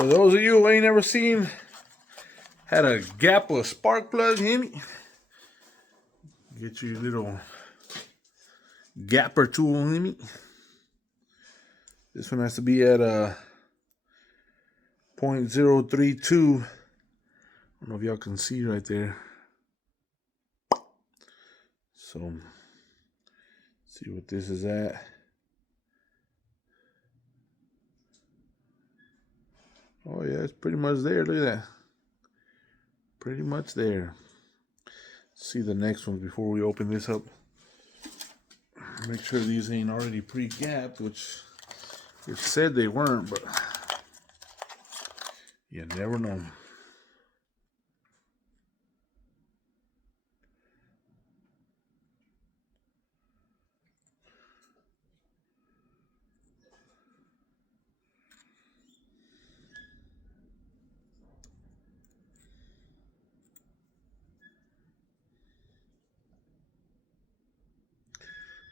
For those of you who ain't never seen, had a gap with a spark plug in it. Get your little gapper tool in it. This one has to be at a 0.032. I don't know if y'all can see right there. So, see what this is at. Oh yeah, it's pretty much there. Look at that. Pretty much there. See the next one before we open this up. Make sure these ain't already pre-gapped, which it said they weren't, but you never know.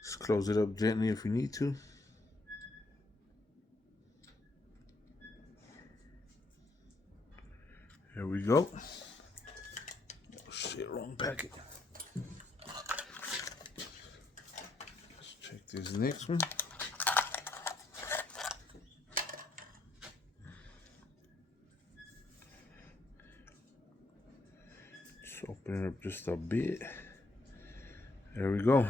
Just close it up gently if we need to. Here we go. Oh shit, wrong packet. Let's check this next one. Just open it up just a bit. There we go.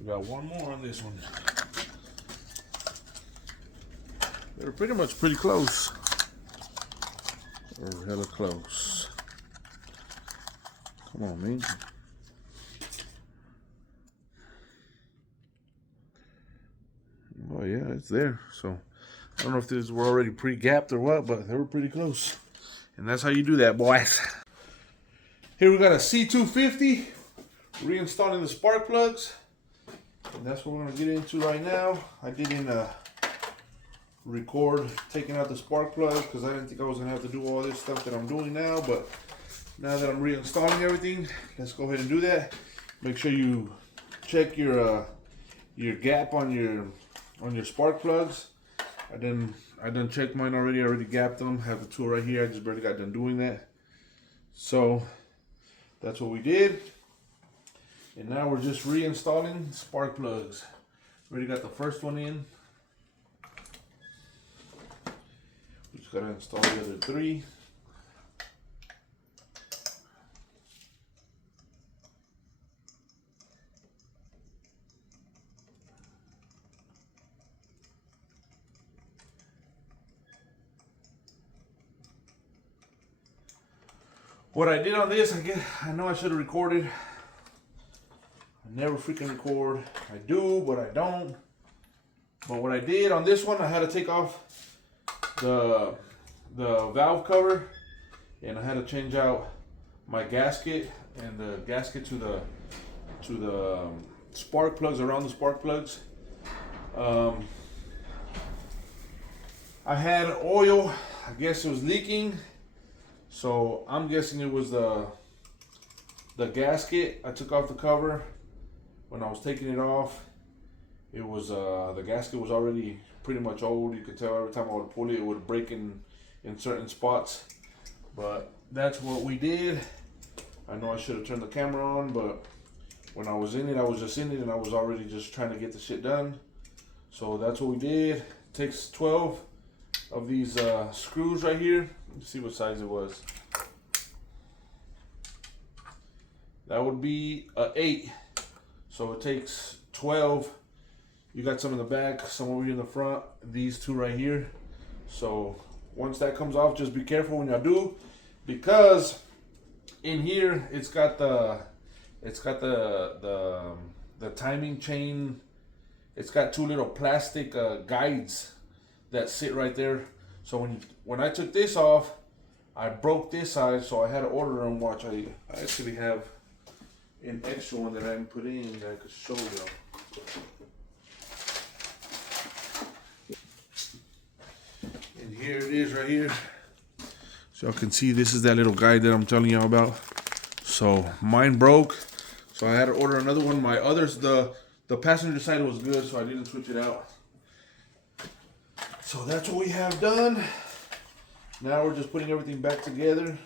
We got one more on this one. They're pretty close. They're hella close. Come on, man. Oh yeah, it's there. So I don't know if these were already pre-gapped or what, but they were pretty close. And that's how you do that, boys. Here we got a C250. Reinstalling the spark plugs. And that's what we're going to get into right now. I didn't record taking out the spark plug because I didn't think I was going to have to do all this stuff that I'm doing now. But now that I'm reinstalling everything, let's go ahead and do that. Make sure you check your gap on your spark plugs. I done checked mine already. I already gapped them. I have the tool right here. I just barely got done doing that. So that's what we did. And now we're just reinstalling spark plugs. Already got the first one in. We just gotta install the other three. What I did on this, I know I should have recorded. I never freaking record. I do, but I don't. But what I did on this one, I had to take off the valve cover, and I had to change out my gasket and the gasket to the spark plugs, around the spark plugs. I had oil. I guess it was leaking, so I'm guessing it was the gasket. I took off the cover. When I was taking it off, it was the gasket was already pretty much old. You could tell every time I would pull it, it would break in certain spots. But that's what we did. I know I should have turned the camera on, but when I was in it, I was just in it, and I was already just trying to get the shit done. So that's what we did. It takes 12 of these screws right here. Let's see what size it was. That would be an 8. So it takes 12. You got some in the back, some over here in the front, these two right here. So once that comes off, just be careful when y'all do, because in here it's got the timing chain. It's got two little plastic guides that sit right there. So when I took this off, I broke this side, so I had to order them. Watch, I actually have an extra one that I haven't put in that I could show you. And here it is right here. So y'all can see this is that little guide that I'm telling y'all about. So mine broke, so I had to order another one. My others, the passenger side was good, so I didn't switch it out. So that's what we have done. Now we're just putting everything back together.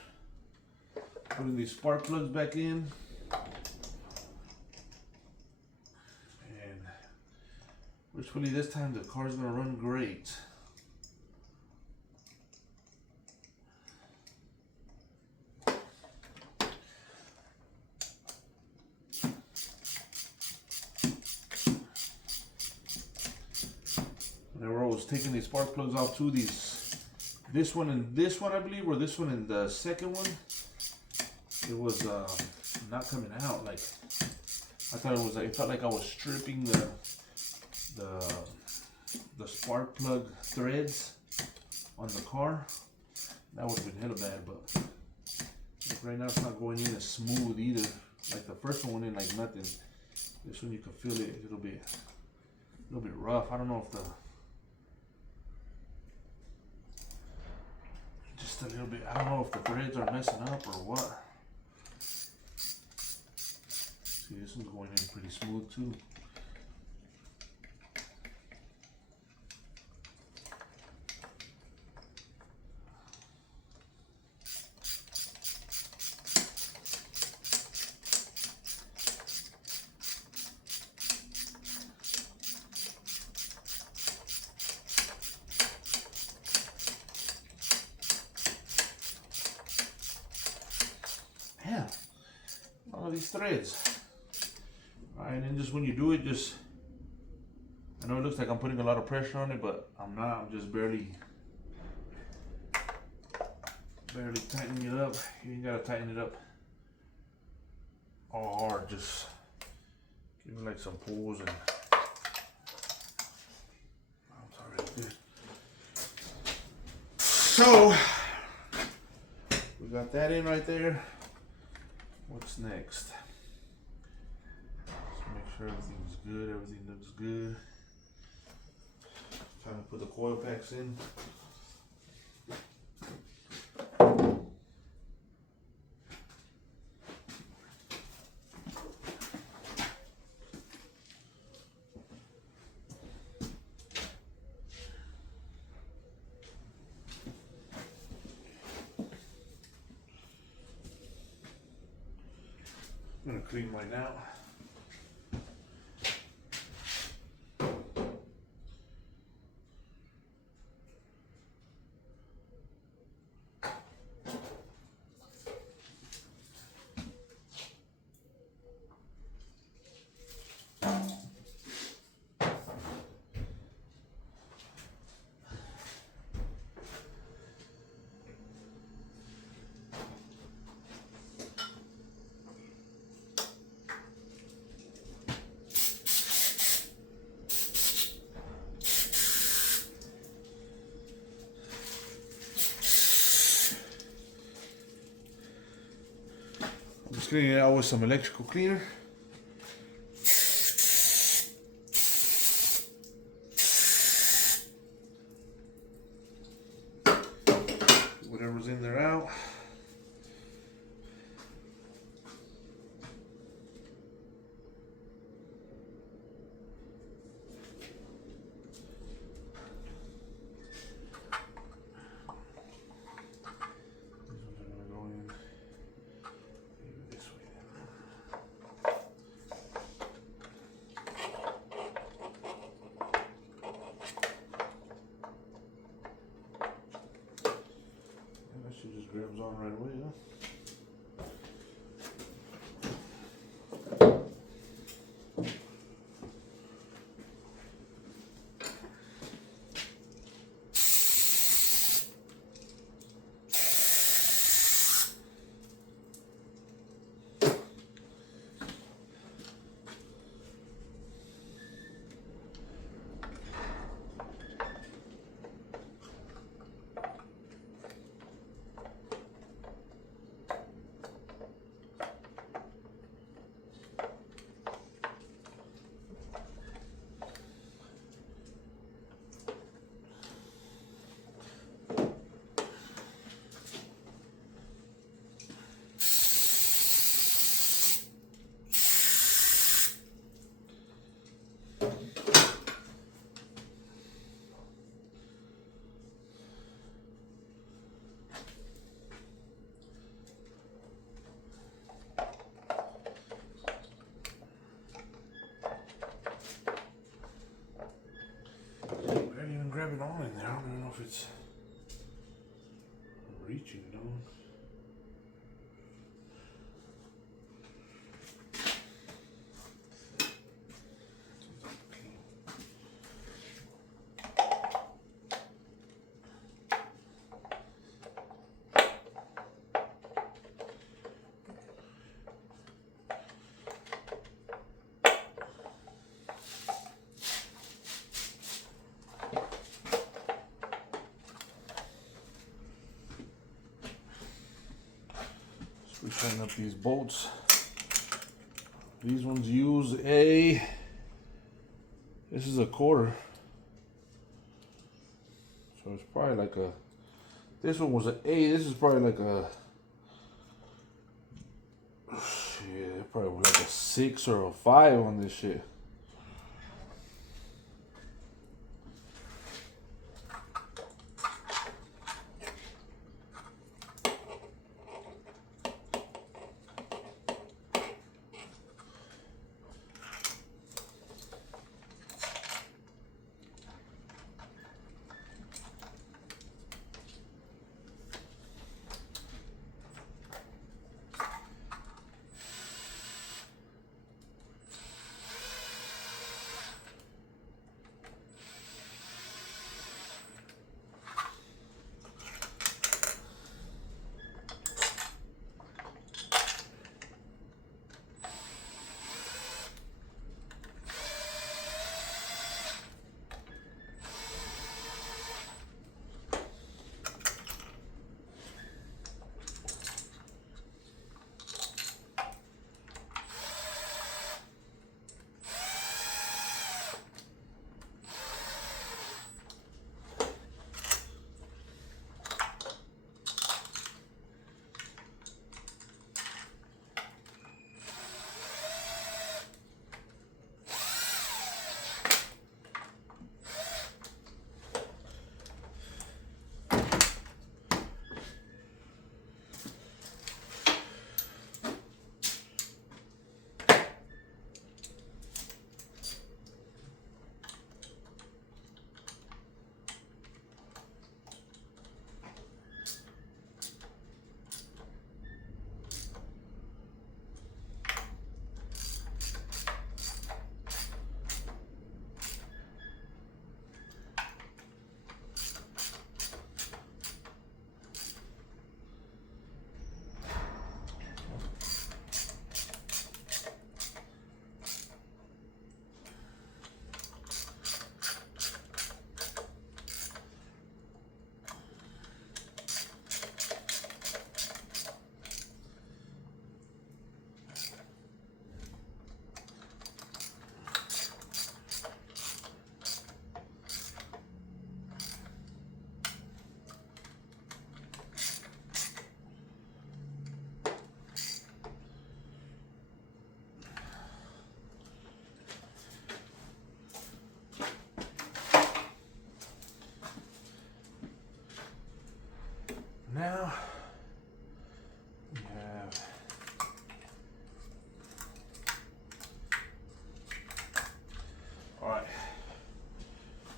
Putting these spark plugs back in. And wishfully this time the car's gonna run great. Now we're always taking these spark plugs off too. This one and this one, I believe, or this one and the second one, it was not coming out. Like I thought it was like, it felt like I was stripping the spark plug threads on the car. That would have been hella bad, but like right now it's not going in as smooth either. Like the first one went in like nothing. This one you can feel it a little bit rough. I don't know if just a little bit. I don't know if the threads are messing up or what. See, this one's going in pretty smooth too. Yeah, all of these threads. Alright, and then just when you do it, just, I know it looks like I'm putting a lot of pressure on it, but I'm not. I'm just barely tightening it up. You ain't gotta tighten it up all hard. Just give it like some pulls and it's already good. So we got that in right there. What's next? Just make sure everything's good, everything looks good. Time to put the coil packs in. I'm gonna clean mine out. Just cleaning it out with some electrical cleaner. Whatever's in there out. She just grabs on right away, huh? have it on in there. I don't even know if it's reaching it on. We tighten up these bolts. These ones use this is a quarter. So it's probably like this one was an 8, this is probably like probably like a 6 or a 5 on this shit. Now we have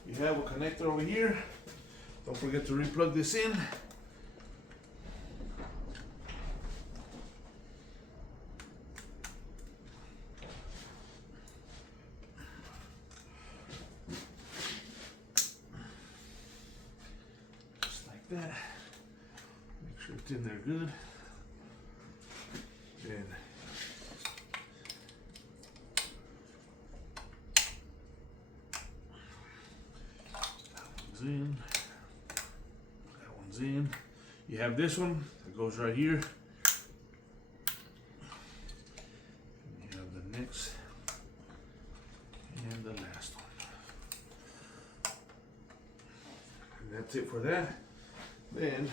you have a connector over here. Don't forget to replug this in. Just like that. Make sure it's in there good. Then in. That one's in. You have this one that goes right here. And you have the next and the last one. And that's it for that. Then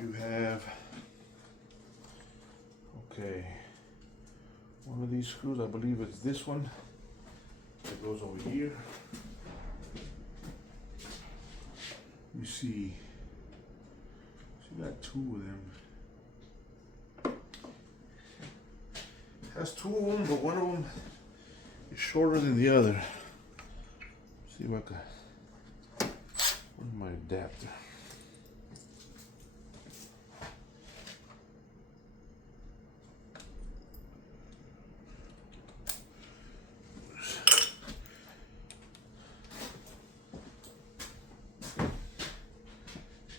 you have one of these screws, I believe it's this one that goes over here. You see got two of them. It has two of them, but one of them is shorter than the other. See if I can adapter.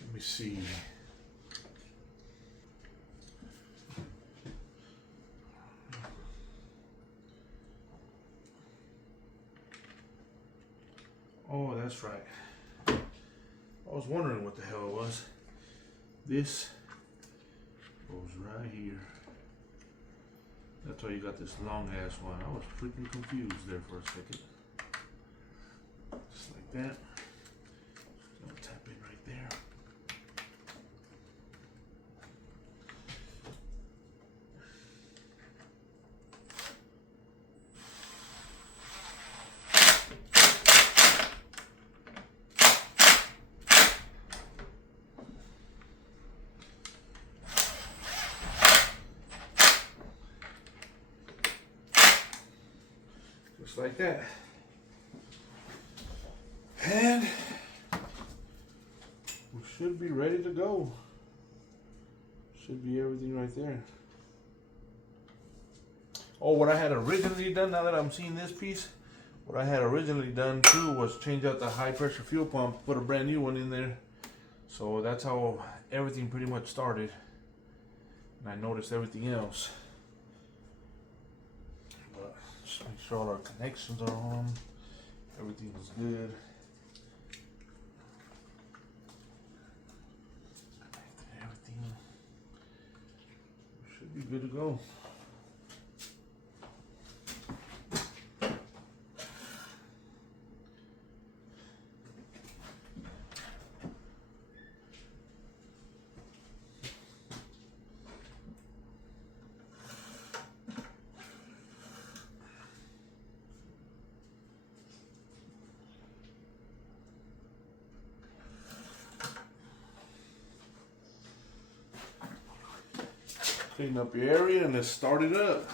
Let me see. Oh, that's right. I was wondering what the hell it was. This goes right here. That's why you got this long ass one. I was freaking confused there for a second. Just like that. I'll tap in right there. Just like that. And we should be ready to go. Should be everything right there. Oh, what I had originally done, now that I'm seeing this piece, what I had originally done too was change out the high pressure fuel pump, put a brand new one in there. So that's how everything pretty much started. And I noticed everything else. But just make sure all our connections are on. Everything is good. Everything should be good to go. Clean up your area and let's start it up.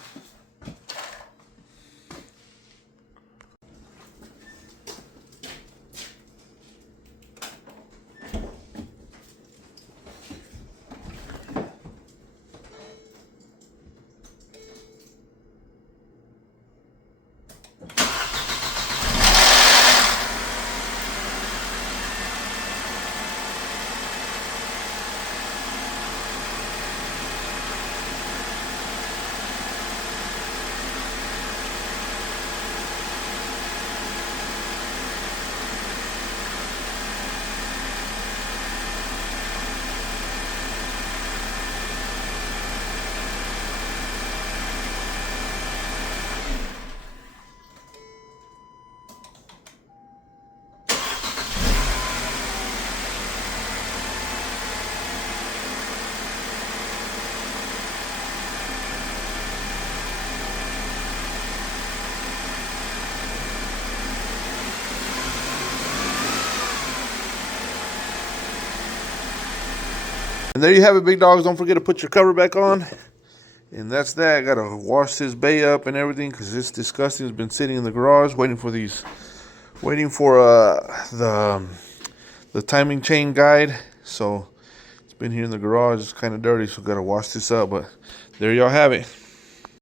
And there you have it, big dogs. Don't forget to put your cover back on. And that's that. I gotta wash this bay up and everything because it's disgusting. It's been sitting in the garage waiting for the timing chain guide. So it's been here in the garage. It's kind of dirty, so gotta wash this up. But there y'all have it.